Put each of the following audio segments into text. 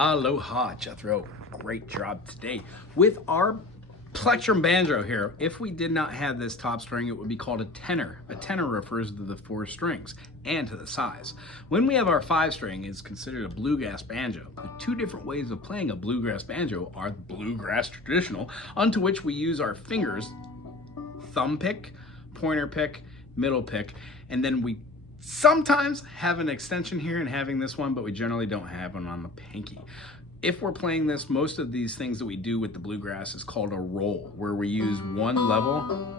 Aloha, Jethro. Great job today with our plectrum banjo here. If we did not have this top string, it would be called a tenor. A tenor refers to the 4 strings and to the size. When we have our 5 string, it's considered a bluegrass banjo. The 2 different ways of playing a bluegrass banjo are the bluegrass traditional, onto which we use our fingers, thumb pick, pointer pick, middle pick, and then we sometimes have an extension here and having this one, but we generally don't have one on the pinky. If we're playing this, most of these things that we do with the bluegrass is called a roll, where we use one level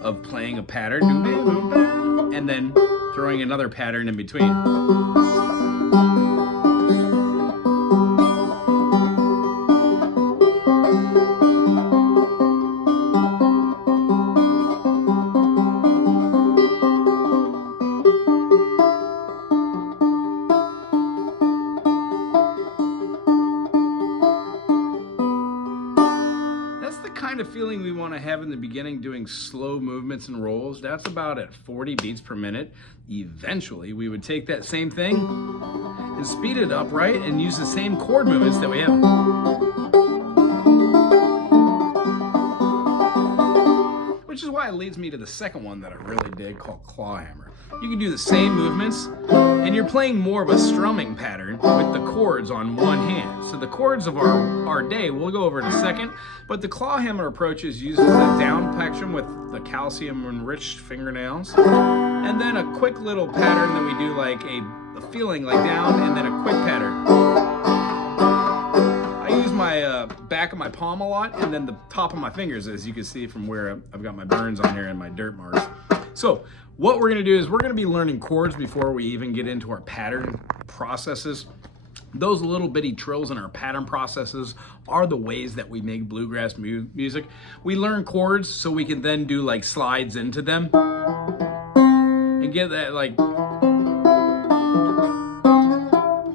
of playing a pattern and then throwing another pattern in between. Kind of feeling we want to have in the beginning doing slow movements and rolls. That's about at 40 beats per minute. Eventually we would take that same thing and speed it up, right, and use the same chord movements that we have, which is why it leads me to the second one that I really dig, called claw hammer. You can do the same movements and you're playing more of a strumming pattern with the chords on one hand. So the chords of our day, we'll go over in a second, but the claw hammer approach is uses a down plectrum with the calcium-enriched fingernails, and then a quick little pattern that we do, like a feeling like down, and then a quick pattern. I use my back of my palm a lot, and then the top of my fingers, as you can see from where I've got my burns on here and my dirt marks. So what we're gonna do is we're gonna be learning chords before we even get into our pattern processes. Those little bitty trills in our pattern processes are the ways that we make bluegrass music. We learn chords so we can then do like slides into them and get that like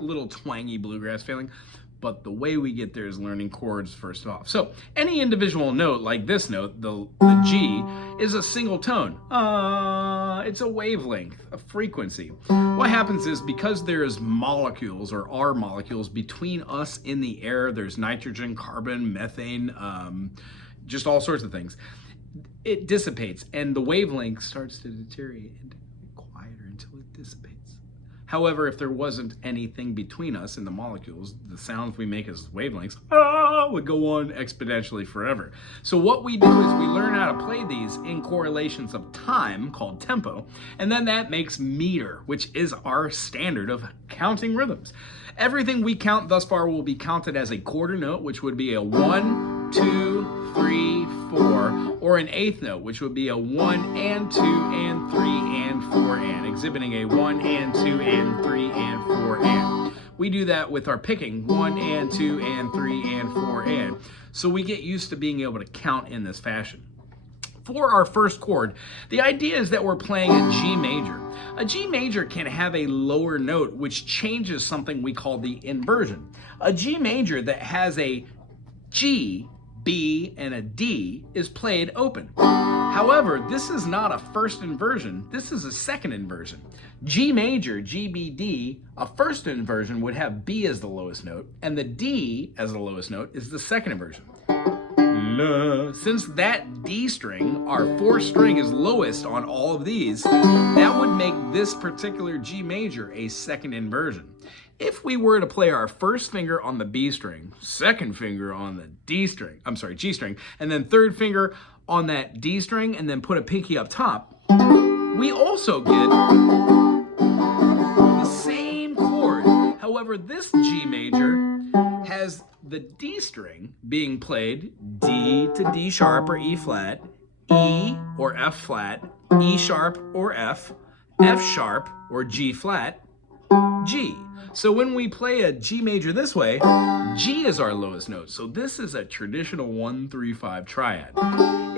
little twangy bluegrass feeling. But the way we get there is learning chords first off. So any individual note, like this note, the G, is a single tone. It's a wavelength, a frequency. What happens is, because there's molecules, or are molecules, between us in the air, there's nitrogen, carbon, methane, just all sorts of things, it dissipates and the wavelength starts to deteriorate and get quieter until it dissipates. However, if there wasn't anything between us and the molecules, the sounds we make as wavelengths would go on exponentially forever. So what we do is we learn how to play these in correlations of time, called tempo, and then that makes meter, which is our standard of counting rhythms. Everything we count thus far will be counted as a quarter note, which would be a 1, 2, 3, 4, or an eighth note, which would be a 1 and 2 and 3 and 4 and, exhibiting a 1 and 2 and 3 and 4 and. We do that with our picking, 1 and 2 and 3 and 4 and. So we get used to being able to count in this fashion. For our first chord, the idea is that we're playing a G major. A G major can have a lower note, which changes something we call the inversion. A G major that has a G, B, and a D is played open. However, this is not a first inversion, this is a second inversion. G major, G, B, D, a first inversion would have B as the lowest note, and the D as the lowest note is the second inversion. Since that D string, our 4th string, is lowest on all of these, that would make this particular G major a second inversion. If we were to play our first finger on the B string, second finger on the G string, and then third finger on that D string, and then put a pinky up top, we also get the same chord. However, this G major has the D string being played D to D sharp or E flat, E or F flat, E sharp or F, F sharp or G flat, G. So when we play a G major this way, G is our lowest note. So this is a traditional 1-3-5 triad.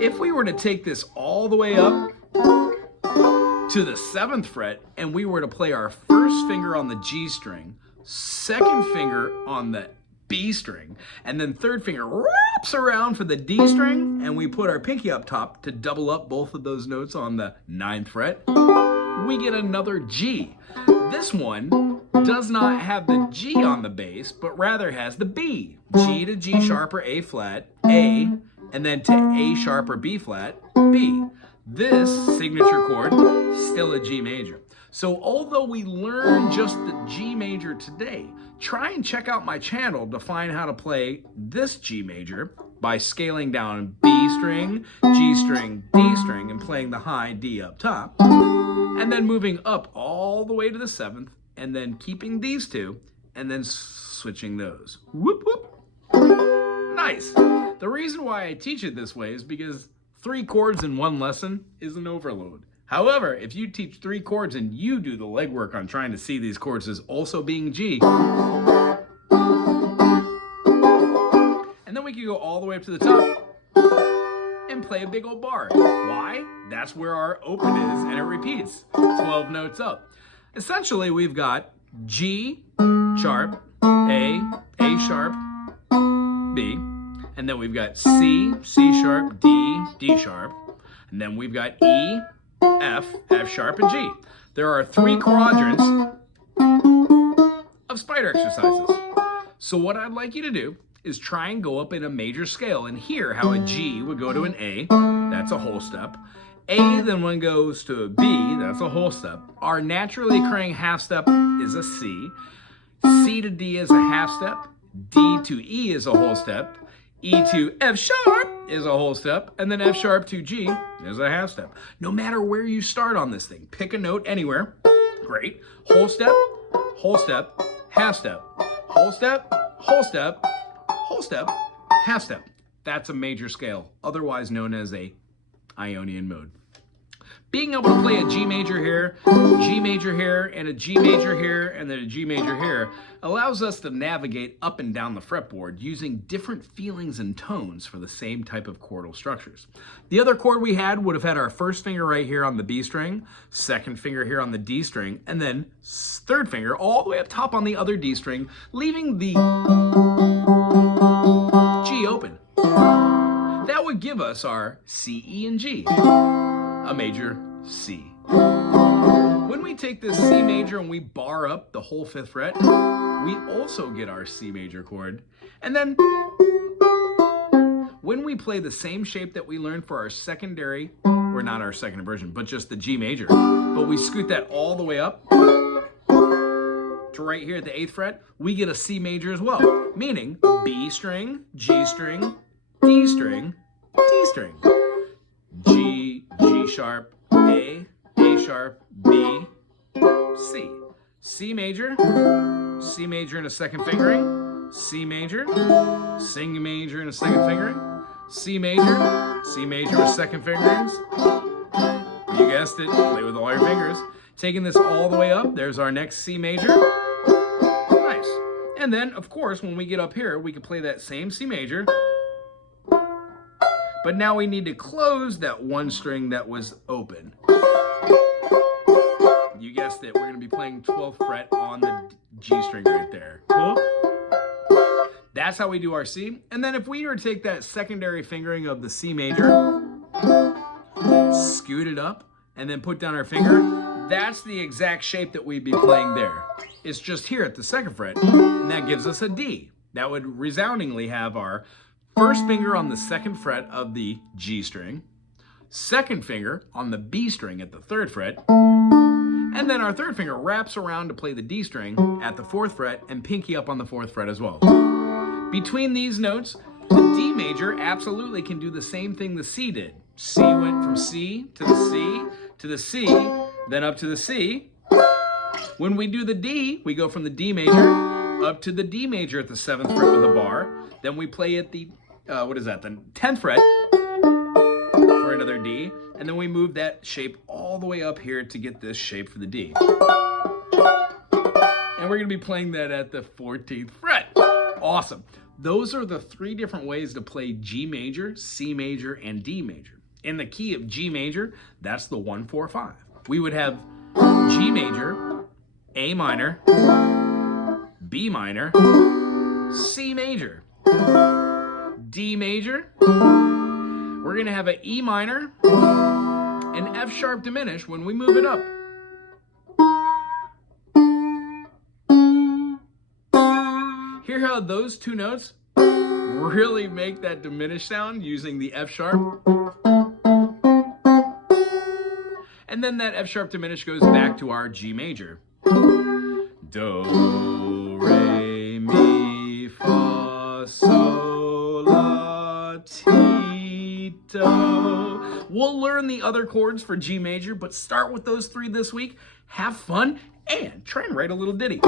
If we were to take this all the way up to the 7th fret and we were to play our first finger on the G string, second finger on the B string, and then third finger wraps around for the D string, and we put our pinky up top to double up both of those notes on the 9th fret, we get another G. This one does not have the G on the bass, but rather has the B. G to G sharp or A flat, A, and then to A sharp or B flat, B. This signature chord, still a G major. So although we learn just the G major today, try and check out my channel to find how to play this G major by scaling down B string, G string, D string, and playing the high D up top, and then moving up all the way to the 7th, and then keeping these two, and then switching those. Whoop, whoop. Nice. The reason why I teach it this way is because 3 chords in one lesson is an overload. However, if you teach 3 chords and you do the legwork on trying to see these chords as also being G, and then we can go all the way up to the top and play a big old bar. Why? That's where our open is, and it repeats 12 notes up. Essentially, we've got G sharp, A sharp, B, and then we've got C, C sharp, D, D sharp, and then we've got E, F, F sharp, and G. There are 3 quadrants of spider exercises. So what I'd like you to do is try and go up in a major scale and hear how a G would go to an A, that's a whole step. A then one goes to a B, that's a whole step. Our naturally occurring half step is a C. C to D is a half step. D to E is a whole step. E to F sharp is a whole step, and then F sharp to G is a half step. No matter where you start on this thing, pick a note anywhere. Great. Whole step, half step, whole step, whole step, whole step, half step. That's a major scale, otherwise known as a Ionian mode. Being able to play a G major here, G major here, and a G major here, and then a G major here allows us to navigate up and down the fretboard using different feelings and tones for the same type of chordal structures. The other chord we had would have had our first finger right here on the B string, second finger here on the D string, and then third finger all the way up top on the other D string, leaving the G open. That would give us our C, E, and G, a major C. When we take this C major and we bar up the whole 5th fret, we also get our C major chord. And then when we play the same shape that we learned for our secondary, or not our second version, but just the G major, but we scoot that all the way up to right here at the 8th fret, we get a C major as well, meaning B string, G string, D string, D string, G, G sharp, A sharp, B, C. C major in a second fingering, C major in a second fingering, C major with second fingerings. You guessed it, play with all your fingers. Taking this all the way up, there's our next C major. Nice. And then, of course, when we get up here, we can play that same C major, but now we need to close that one string that was open. You guessed it, we're going to be playing 12th fret on the G string right there. Cool? That's how we do our C. And then if we were to take that secondary fingering of the C major, scoot it up, and then put down our finger, that's the exact shape that we'd be playing there. It's just here at the 2nd fret, and that gives us a D. That would resoundingly have our first finger on the 2nd fret of the G string, second finger on the B string at the 3rd fret, and then our 3rd finger wraps around to play the D string at the 4th fret and pinky up on the 4th fret as well. Between these notes, the D major absolutely can do the same thing the C did. C went from C to the C to the C, then up to the C. When we do the D, we go from the D major up to the D major at the 7th fret with a bar. Then we play at the, the 10th fret for another D. And then we move that shape all the way up here to get this shape for the D. And we're going to be playing that at the 14th fret. Awesome. Those are the 3 different ways to play G major, C major, and D major. In the key of G major, that's the 1-4-5. We would have G major, A minor, B minor, C major, D major. We're going to have an E minor, an F sharp diminished when we move it up. Hear how those two notes really make that diminished sound using the F sharp? And then that F sharp diminished goes back to our G major. Do, re, mi, fa, sol, la, ti, do. We'll learn the other chords for G major, but start with those 3 this week. Have fun and try and write a little ditty.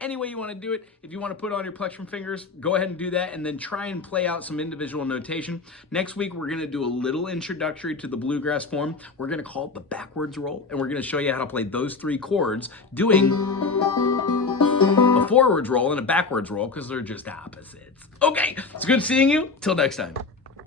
Any way you want to do it. If you want to put on your plectrum fingers, go ahead and do that, and then try and play out some individual notation. Next week, we're going to do a little introductory to the bluegrass form. We're going to call it the backwards roll, and we're going to show you how to play those 3 chords doing a forwards roll and a backwards roll because they're just opposites. Okay, it's good seeing you. Till next time.